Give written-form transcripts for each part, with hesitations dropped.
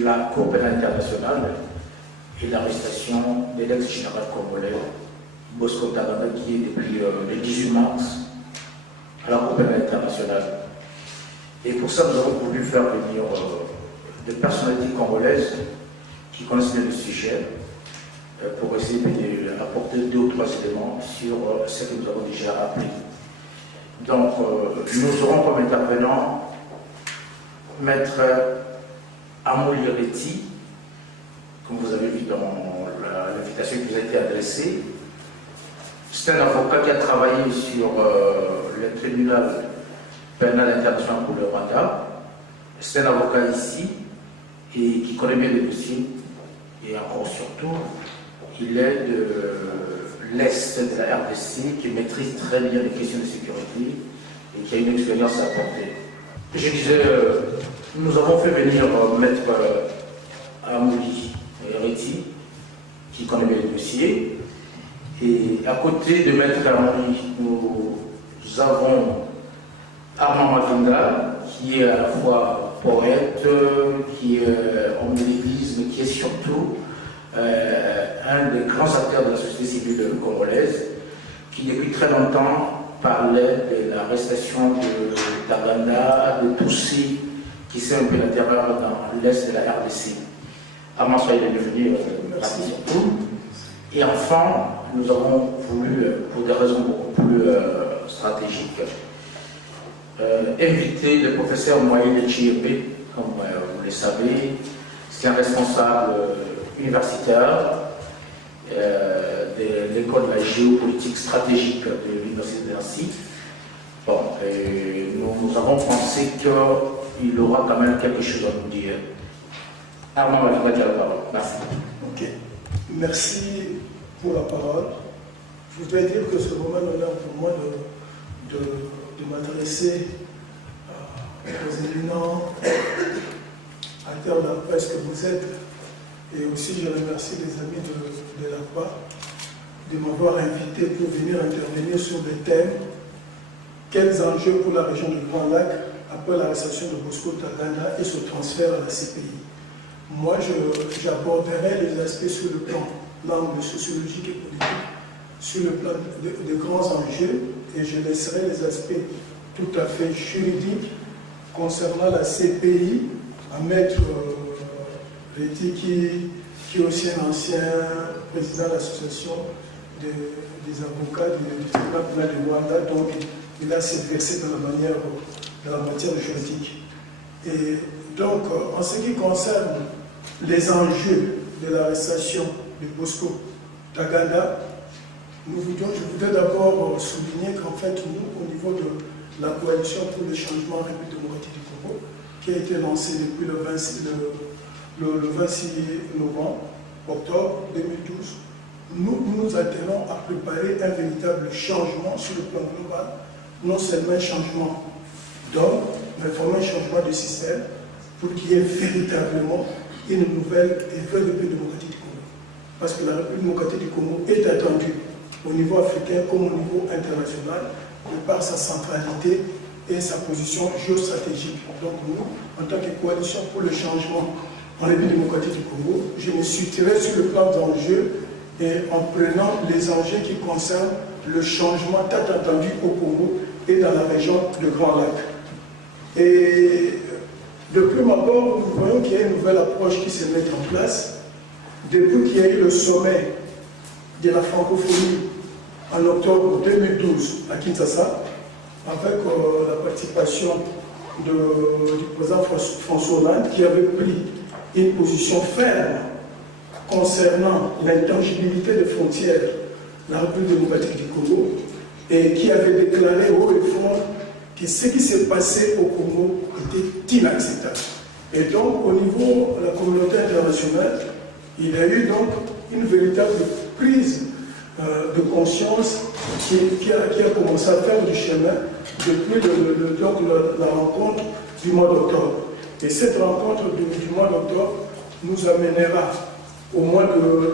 la Cour pénale internationale et l'arrestation de l'ex-général congolais Bosco Ntaganda, qui est depuis le 18 mars à la Cour pénale internationale. Et pour ça, nous avons voulu faire venir des personnalités congolaises qui connaissent bien le sujet pour essayer d'apporter 2 ou 3 éléments sur ce que nous avons déjà appris. Donc, nous aurons comme intervenant Maître Amouli Reti, comme vous avez vu dans l'invitation qui vous a été adressée. C'est un avocat qui a travaillé sur le tribunal pénal international pour le Rwanda. C'est un avocat ici et qui connaît bien le dossier. Et encore surtout, il est de l'Est de la RDC, qui maîtrise très bien les questions de sécurité et qui a une expérience à apporter. Je disais, nous avons fait venir Maître Amouli Reti, qui connaît bien le dossier. Et à côté de Maître Amouli, nous avons Armand Mavinga, qui est à la fois poète, qui est homme de l'Église, mais qui est surtout un des grands acteurs de la société civile congolaise, qui depuis très longtemps parlait de l'arrestation de Ntaganda, de tous ceux qui sont un peu la terreur dans l'Est de la RDC. Armand, soyez le bienvenu, merci surtout. Et enfin, nous avons voulu, pour des raisons beaucoup plus stratégiques, inviter le professeur Moïse Chiépé, comme vous le savez. C'est un responsable universitaire de l'école de la géopolitique stratégique de l'Université de Nancy. Bon, nous avons pensé qu'il aura quand même quelque chose à nous dire. Armand va dire la parole. Merci. Ok. Merci pour la parole. Je voudrais dire que c'est vraiment un honneur pour moi de m'adresser aux éminents acteurs de la presse que vous êtes. Et aussi, je remercie les amis de l'ACPA de m'avoir invité pour venir intervenir sur des thèmes. Quels enjeux pour la région du Grand Lac après l'arrestation de Bosco Ntaganda et ce transfert à la CPI? Moi, j'aborderai les aspects sur le plan l'angle sociologique et politique, sur le plan de grands enjeux, et je laisserai les aspects tout à fait juridiques concernant la CPI à Maître Reti, qui est aussi un ancien président de l'association des avocats du tribunal pénal de Rwanda, donc il a s'exercé dans la matière juridique. Et donc, en ce qui concerne les enjeux de l'arrestation de Bosco Ntaganda, je voudrais d'abord souligner qu'en fait, nous, au niveau de la coalition pour le changement en République démocratique du Congo, qui a été lancée depuis le 26 octobre 2012, nous nous attelons à préparer un véritable changement sur le plan global, non seulement un changement d'homme, mais vraiment un changement de système, pour qu'il y ait véritablement une nouvelle et vraie République démocratique du Congo. Parce que la République démocratique du Congo est attendue au niveau africain comme au niveau international, de par sa centralité et sa position géostratégique. Donc nous, en tant que coalition pour le changement en République démocratique du Congo, je me situerai sur le plan d'enjeux et en prenant les enjeux qui concernent le changement tant attendu au Congo et dans la région de Grand Lac. Et de prime abord, nous voyons qu'il y a une nouvelle approche qui se met en place. Depuis qu'il y a eu le sommet de la francophonie en octobre 2012 à Kinshasa, avec la participation du président François Hollande, qui avait pris une position ferme concernant l'intangibilité des frontières de la République démocratique du Congo, et qui avait déclaré haut et fort que ce qui s'est passé au Congo était inacceptable. Et donc, au niveau de la communauté internationale, il y a eu donc une véritable prise de conscience qui a commencé à faire du chemin depuis la rencontre du mois d'octobre. Et cette rencontre du mois d'octobre nous amènera au mois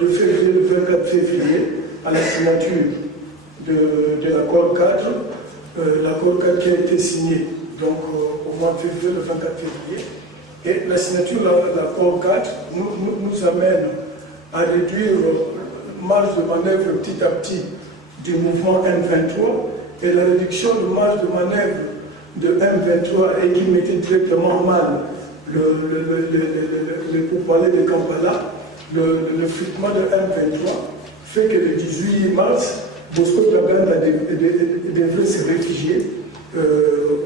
de février, le 24 février, à la signature de l'accord cadre, l'accord cadre qui a été signé donc, au mois de février, le 24 février, Et la signature de l'accord 4 nous amène à réduire marge de manœuvre petit à petit du mouvement M23, et la réduction de marge de manœuvre de M23 et qui mettait directement mal pour parler de Kampala, le flottement de M23 fait que le 18 mars, Bosco Ntaganda devrait se réfugier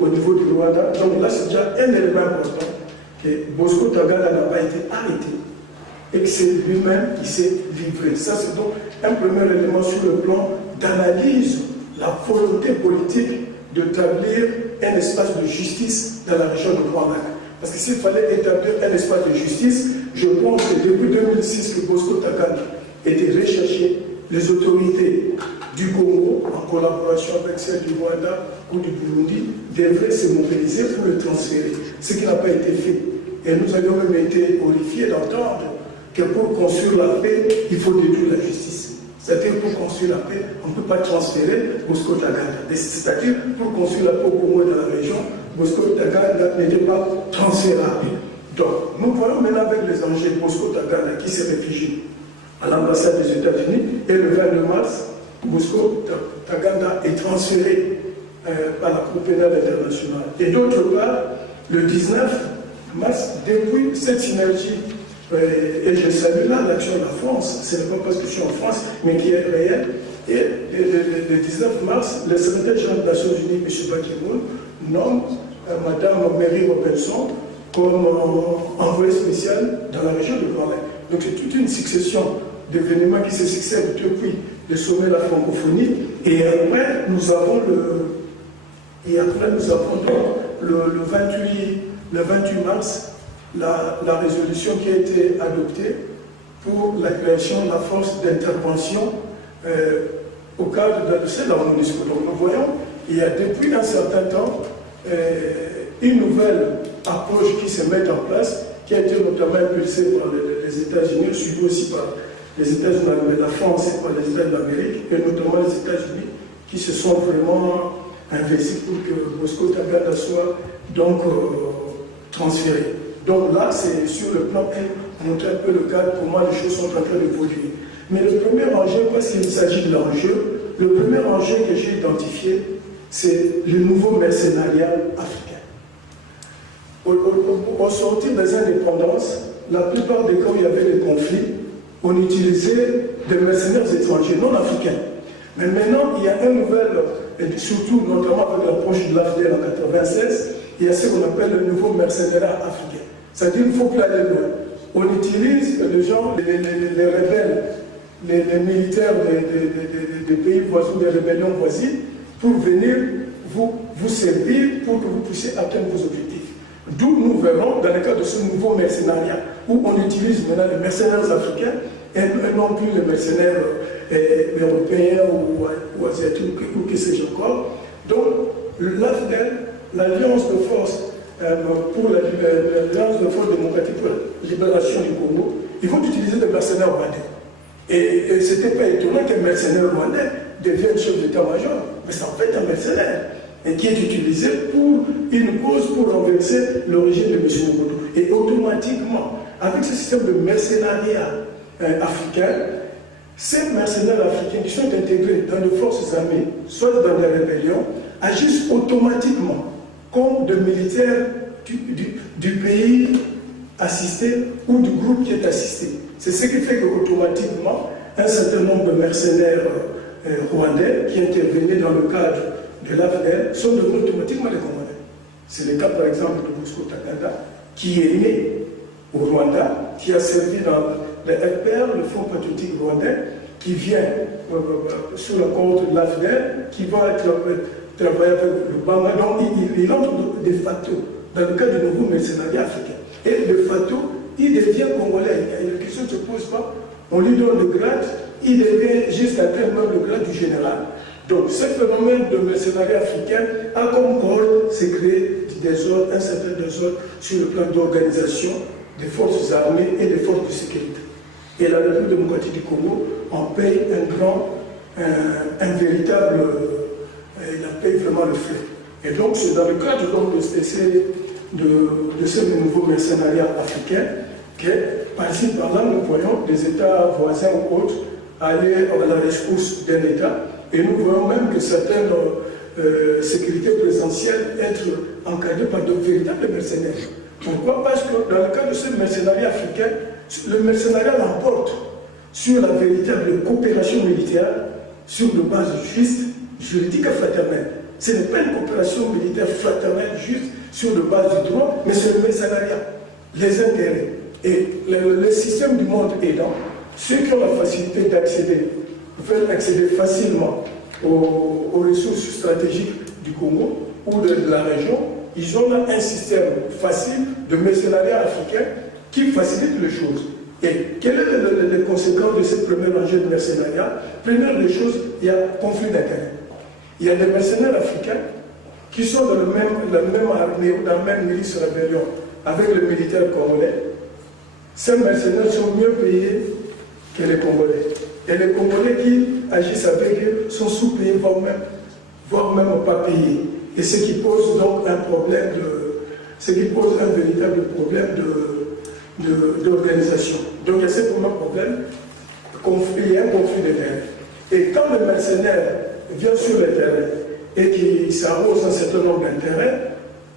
au niveau du Rwanda. Donc là, c'est déjà un élément important, que Bosco Ntaganda n'a pas été arrêté et que c'est lui-même qui s'est livré. Ça, c'est donc un premier élément sur le plan d'analyse, la volonté politique d'établir un espace de justice dans la région de Rwanda. Parce que s'il fallait établir un espace de justice, je pense que depuis 2006 que Bosco Ntaganda était recherché, les autorités du Congo, en collaboration avec celles du Rwanda ou du Burundi, devraient se mobiliser pour le transférer, ce qui n'a pas été fait. Et nous avions même été horrifiés d'entendre que pour construire la paix, il faut détruire la justice. C'est-à-dire pour construire la paix, on ne peut pas transférer Bosco Ntaganda. C'est-à-dire pour construire la paix au Congo et dans la région, Bosco Ntaganda n'était pas transférable. Donc, nous voyons maintenant avec les enjeux Bosco Ntaganda qui s'est réfugié à l'ambassade des États-Unis, et le 22 mars, Bosco Ntaganda est transféré par la Cour pénale internationale. Et d'autre part, le 19 mars, depuis cette synergie, et je salue là l'action de la France, ce n'est pas parce que je suis en France, mais qui est réelle. Et le 19 mars, le secrétaire général des Nations Unies, M. Ban Ki-moon, nomme Mme Mary Robinson comme envoyée spéciale dans la région de Grand Lac. Donc c'est toute une succession d'événements qui se succèdent depuis le sommet de la francophonie. Et après, nous avons le 28 mars, la résolution qui a été adoptée pour la création de la force d'intervention au cadre de la MONUSCO. Donc nous voyons, il y a depuis un certain temps une nouvelle approche qui se met en place, qui a été notamment impulsée par les États-Unis, suivie aussi par les États-Unis, la France et par les États d'Amérique, et notamment les États-Unis, qui se sont vraiment investis pour que Bosco Ntaganda soit donc transféré. Donc là, c'est sur le plan pour montrer un peu le cadre, comment les choses sont en train d'évoluer. Mais le premier enjeu, parce qu'il s'agit de l'enjeu, le premier enjeu que j'ai identifié, c'est le nouveau mercenariat africain. Au sortir des indépendances, la plupart des cas où il y avait des conflits, on utilisait des mercenaires étrangers, non africains. Mais maintenant, il y a un nouvel, et surtout notamment avec l'approche de l'AFDEL en 1996, il y a ce qu'on appelle le nouveau mercenariat africain. C'est-à-dire qu'il ne faut plus aller loin. On utilise les gens, les rebelles, les militaires des pays voisins, des rébellions voisines, pour venir vous servir pour que vous puissiez atteindre vos objectifs. D'où nous verrons, dans le cadre de ce nouveau mercenariat, où on utilise maintenant les mercenaires africains et non plus les mercenaires européens ou asiatiques ou que sais-je encore. Donc, l'AFDEL, l'Alliance de force pour l'Alliance de force démocratique pour la libération du Congo, ils vont utiliser des mercenaires rwandais. Et ce n'était pas étonnant qu'un mercenaire rwandais devienne chef d'état-major, mais ça en fait un mercenaire, et qui est utilisé pour une cause pour renverser le régime de M. Mobutu. Et automatiquement, avec ce système de mercenariat africain, ces mercenaires africains qui sont intégrés dans les forces armées, soit dans des rébellions, agissent automatiquement comme de militaires du pays assisté ou du groupe qui est assisté. C'est ce qui fait qu'automatiquement, un certain nombre de mercenaires rwandais qui intervenaient dans le cadre de l'AFDEL sont devenus automatiquement des Congolais. C'est le cas par exemple de Bosco Ntaganda, qui est né au Rwanda, qui a servi dans le FPR, le Front patriotique rwandais, qui vient sous la compte de l'AFDEL, qui va travailler avec le Bama. Donc il entre de facto dans le cadre du nouveau mercenariat africain. Et de facto, il devient Congolais. La question ne se pose pas. On lui donne le grade, il devient jusqu'à tel même le grade du général. Donc ce phénomène de mercenariat africain a comme rôle c'est créer du désordre, un certain désordre sur le plan d'organisation des forces armées et des forces de sécurité. Et la République démocratique du Congo en paye un véritable, il en paye vraiment le frais. Et donc c'est dans le cadre donc, de de ce nouveau mercenariat africain, que par-ci par-là, nous voyons des États voisins ou autres aller à la rescousse d'un État, et nous voyons même que certaines sécurités présidentielles être encadrées par de véritables mercenaires. Pourquoi? Parce que dans le cas de ce mercenariat africain, le mercenariat l'emporte sur la véritable coopération militaire sur une base juste, juridique et fraternelle. Ce n'est pas une coopération militaire fraternelle juste sur une base du droit, mais c'est le mercenariat, les intérêts. Et le système du monde aidant, ceux qui ont la facilité d'accéder, veulent accéder facilement aux ressources stratégiques du Congo ou de la région, ils ont là un système facile de mercenariat africain qui facilite les choses. Et quelles sont les conséquences de cette première rangée de mercenariat? Première des choses, il y a conflit d'intérêts. Il y a des mercenaires africains qui sont dans la même armée ou dans la même milice rébellion avec les militaires congolais. Ces mercenaires sont mieux payés que les Congolais. Et les Congolais qui agissent avec eux sont sous-payés, voire même pas payés. Et ce qui pose donc un problème un véritable problème d'organisation. Donc il y a ce premier problème, il y a un conflit d'intérêts. Et quand le mercenaire vient sur le terrain et qu'il s'arrose un certain nombre d'intérêts,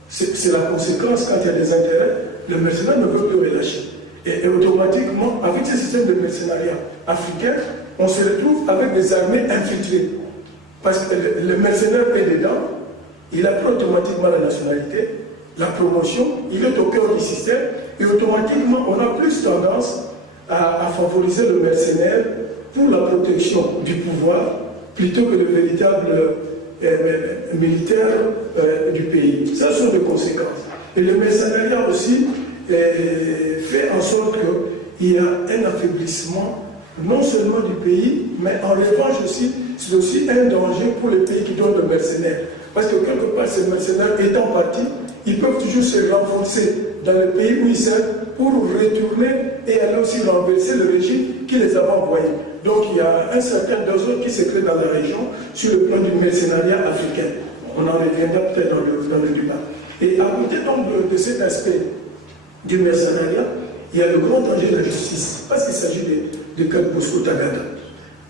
c'est la conséquence. Quand il y a des intérêts, le mercenaire ne veut plus relâcher. Et automatiquement, avec ce système de mercenariat africain, on se retrouve avec des armées infiltrées. Parce que le mercenaire est dedans, il a pris automatiquement la nationalité, la promotion, il est au cœur du système, et automatiquement, on a plus tendance à favoriser le mercenaire pour la protection du pouvoir, plutôt que le véritable militaire du pays. Ça sont des conséquences. Et le mercenariat aussi fait en sorte qu'il y a un affaiblissement non seulement du pays, mais en revanche aussi, c'est aussi un danger pour les pays qui donnent de mercenaires. Parce que quelque part, ces mercenaires étant partis, ils peuvent toujours se renforcer dans le pays où ils sont pour retourner et aller aussi renverser le régime qui les avait envoyés. Donc il y a un certain désordre qui se crée dans la région sur le plan du mercenariat africain. On en reviendra peut-être dans le débat. Et à côté donc de cet aspect du mercenariat, il y a le grand danger de la justice, parce qu'il s'agit de cas de Bosco Taganda.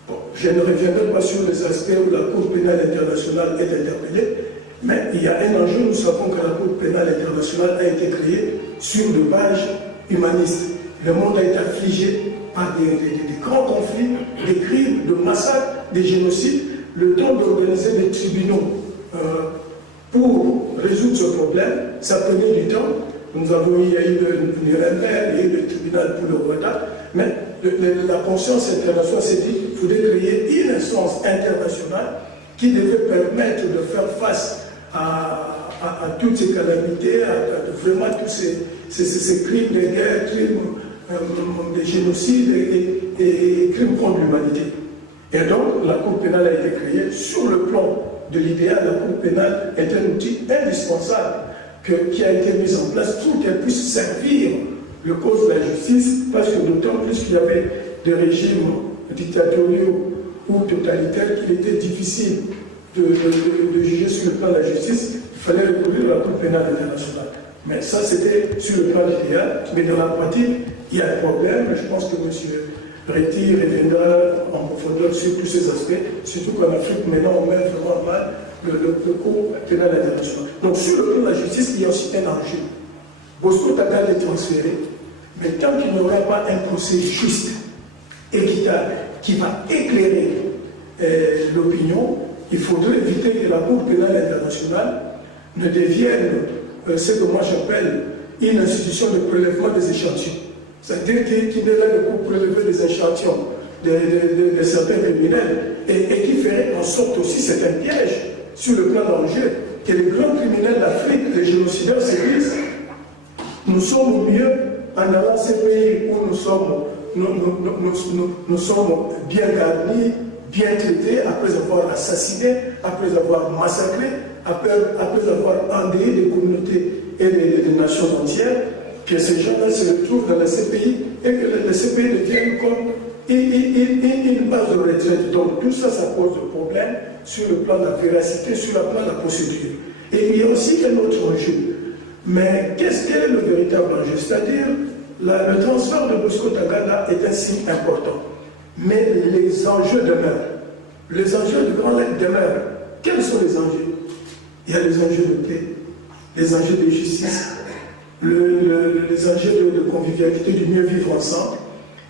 Bon, je ne reviendrai pas sur les aspects où la Cour pénale internationale est interpellée, mais il y a un enjeu. Nous savons que la Cour pénale internationale a été créée sur des bases humanistes. Le monde a été affligé par des grands conflits, des crimes, des massacres, des génocides. Le temps d'organiser des tribunaux pour résoudre ce problème, ça prenait du temps. Nous avons eu le Nuremberg, il y a eu le tribunal pour le Rwanda, mais la conscience internationale s'est dit qu'il faudrait créer une instance internationale qui devait permettre de faire face à toutes ces calamités, à vraiment tous ces crimes de guerre, crimes de génocide et crimes contre l'humanité. Et donc, la Cour pénale a été créée. Sur le plan de l'idéal, la Cour pénale est un outil indispensable qui a été mis en place pour qu'elle puisse servir le cause de la justice, parce que d'autant plus qu'il y avait des régimes dictatoriaux ou totalitaires qu'il était difficile de juger sur le plan de la justice, il fallait recourir à la Cour pénale internationale. Mais ça, c'était sur le plan idéal, mais dans la pratique, il y a un problème. Je pense que M. Réti reviendra en profondeur sur tous ces aspects, surtout qu'en Afrique, maintenant, on met vraiment mal le Cour pénal international. Donc, sur le plan de la justice, il y a aussi un enjeu. Bosco Taganda est transféré, mais tant qu'il n'y aura pas un procès juste, équitable, qui va éclairer l'opinion, il faudrait éviter que la Cour pénale internationale ne devienne ce que moi j'appelle une institution de prélèvement des échantillons. C'est-à-dire qu'il n'est là que pour prélever des échantillons de certains criminels et qui ferait en sorte aussi, c'est un piège sur le plan d'enjeu, que les grands criminels d'Afrique, les génocidaires se disent nous sommes mieux en allant à ces pays où nous sommes bien garnis, bien traités, après avoir assassiné, après avoir massacré, après avoir endeuillé des communautés et des nations entières, que ces gens-là se retrouvent dans les CPI et que les CPI deviennent comme une base de retraite. Donc tout ça, ça pose des problèmes sur le plan de la véracité, sur le plan de la procédure. Et il y a aussi un autre enjeu. Mais quel est le véritable enjeu? C'est-à-dire, le transfert de Bosco Ntaganda est un signe important. Mais les enjeux demeurent. Les enjeux du Grand Lac demeurent. Quels sont les enjeux? Il y a les enjeux de paix, les enjeux de justice, les enjeux de convivialité, du mieux vivre ensemble,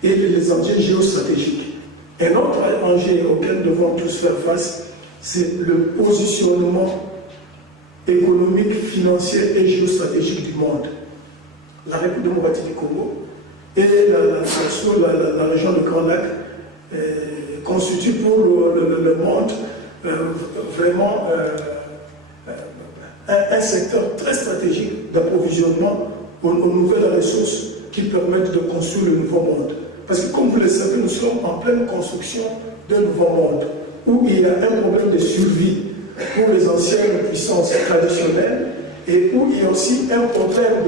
et les enjeux géostratégiques. Un autre enjeu auquel nous devons tous faire face, c'est le positionnement économique, financier et géostratégique du monde. La République démocratique du Congo et la région de Grand Lac constituent pour le monde vraiment un secteur très stratégique d'approvisionnement aux nouvelles ressources qui permettent de construire le nouveau monde. Parce que comme vous le savez, nous sommes en pleine construction d'un nouveau monde où il y a un problème de survie pour les anciennes puissances traditionnelles et où il y a aussi un problème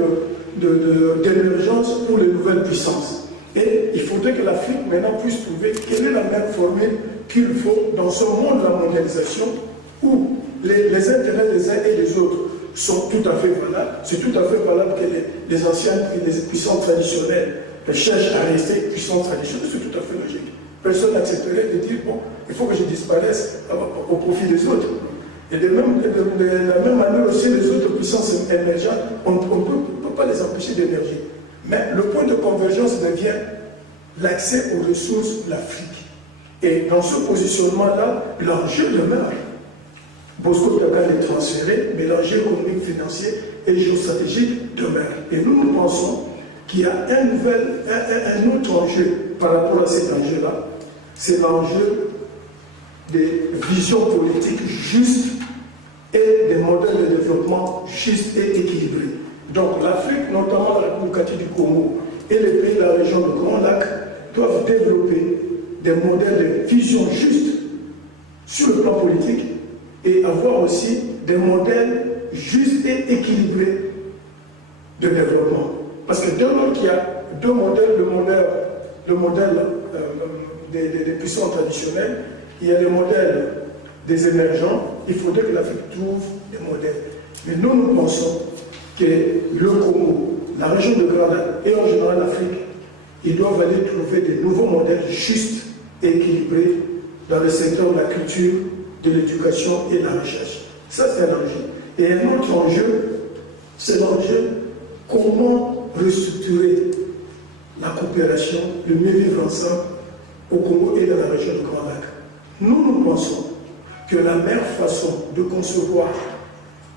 d'émergence pour les nouvelles puissances. Et il faudrait que l'Afrique maintenant puisse trouver quelle est la même formule qu'il faut dans ce monde de la mondialisation où les intérêts des uns et des autres sont tout à fait valables. C'est tout à fait valable que les anciennes et les puissances traditionnelles cherchent à rester puissances traditionnelles, c'est tout à fait logique. Personne n'accepterait de dire, bon, il faut que je disparaisse au profit des autres. Et de la même manière aussi, les autres puissances émergentes, on ne peut pas les empêcher d'émerger. Mais le point de convergence devient l'accès aux ressources de l'Afrique. Et dans ce positionnement-là, l'enjeu demeure. Bosco Ntaganda est transféré, mais l'enjeu économique, financier et géostratégique demeure. Et nous pensons qu'il y a un autre enjeu par rapport à cet enjeu-là. C'est l'enjeu des visions politiques justes et des modèles de développement justes et équilibrés. Donc l'Afrique, notamment la République du Congo et les pays de la région de Grand Lac, doivent développer des modèles de vision justes sur le plan politique et avoir aussi des modèles justes et équilibrés de développement. Parce que dès lors qu'il y a deux modèles, le modèle des puissances traditionnelles, il y a les modèles des émergents, il faudrait que l'Afrique trouve des modèles. Mais nous pensons que le Congo, la région de Grand Lac et en général l'Afrique, ils doivent aller trouver des nouveaux modèles justes et équilibrés dans le secteur de la culture, de l'éducation et de la recherche. Ça, c'est un enjeu. Et un autre enjeu, c'est l'enjeu comment restructurer la coopération, le mieux vivre ensemble au Congo et dans la région de Grand Lac. Nous pensons que la meilleure façon de concevoir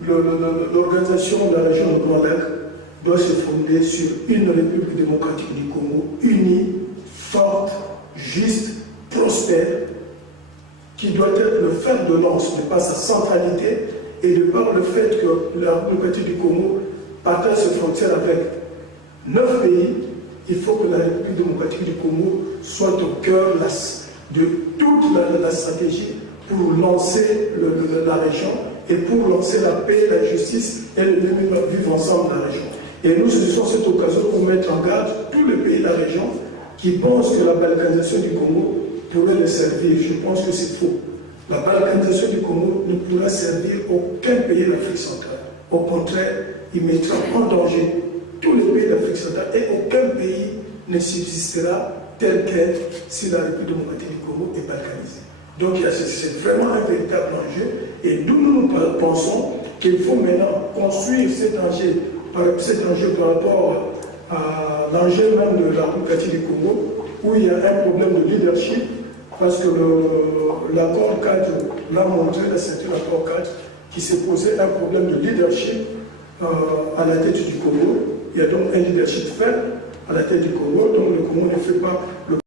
l'organisation de la région de Grand Lac doit se fonder sur une République démocratique du Congo unie, forte, juste, prospère, qui doit être le fer de lance, de par sa centralité et de par le fait que la République du Congo partage ses frontières avec 9 pays. Il faut que la République démocratique du Congo soit au cœur de toute la stratégie pour lancer la région et pour lancer la paix, la justice et le vivre ensemble dans la région. Et nous saisissons cette occasion pour mettre en garde tous les pays de la région qui pensent que la balkanisation du Congo pourrait les servir. Je pense que c'est faux. La balkanisation du Congo ne pourra servir aucun pays d'Afrique centrale. Au contraire, il mettra en danger tous les pays d'Afrique centrale et aucun pays ne subsistera tel quel si la République démocratique du Congo est balkanisée. Donc c'est vraiment un véritable enjeu et nous pensons qu'il faut maintenant construire cet enjeu par rapport à l'enjeu même de la République du Congo où il y a un problème de leadership parce que l'accord cadre l'a montré, la ceinture accord cadre, qui s'est posé un problème de leadership à la tête du Congo. Il y a donc un leadership faible à la tête du Congo, donc le Congo ne fait pas le